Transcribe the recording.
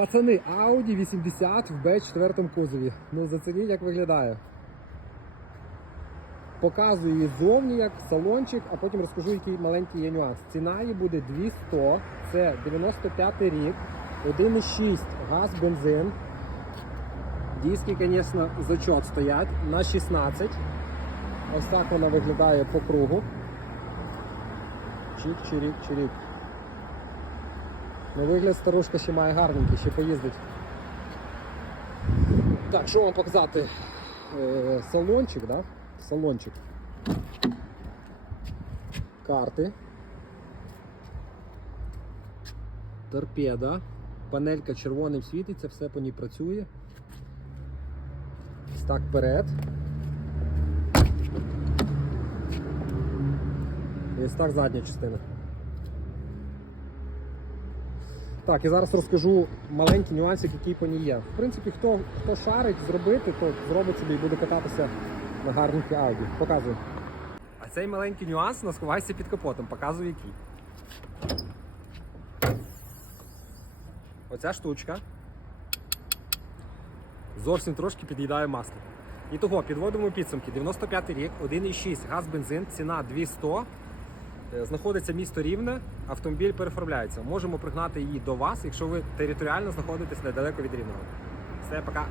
Пацани, Audi 80 в B4 кузові. Ну зацініть, як виглядає. Показую її ззовні як салончик, а потім розкажу, який маленький є нюанс. Ціна її буде 200, це 95 рік, 1,6 газ, бензин. Диски, звісно, зачот стоять на 16. Ось так вона виглядає по кругу. Чик, Ну, вигляд старушка ще має гарненький, ще поїздить. Так, що вам показати? Е, салончик, да? Салончик. Карти. Торпеда. Панелька червоним світиться, все по ній працює. Так вперед. І ось задня частина. Так, і зараз розкажу маленький нюансик, який по ній є. В принципі, хто, хто шарить зробити, то зробить собі і буде кататися на гарненькій Audi. Показую. А цей маленький нюанс у нас ховається під капотом. Показую який. Оця штучка зовсім трошки під'їдає масло. І того підводимо підсумки. 95 рік, 1,6 газ бензин, ціна 200. Е, Знаходиться місто Рівне, автомобіль переформляється. Можемо пригнати її до вас, якщо ви територіально знаходитесь недалеко від Рівного. Все, пока.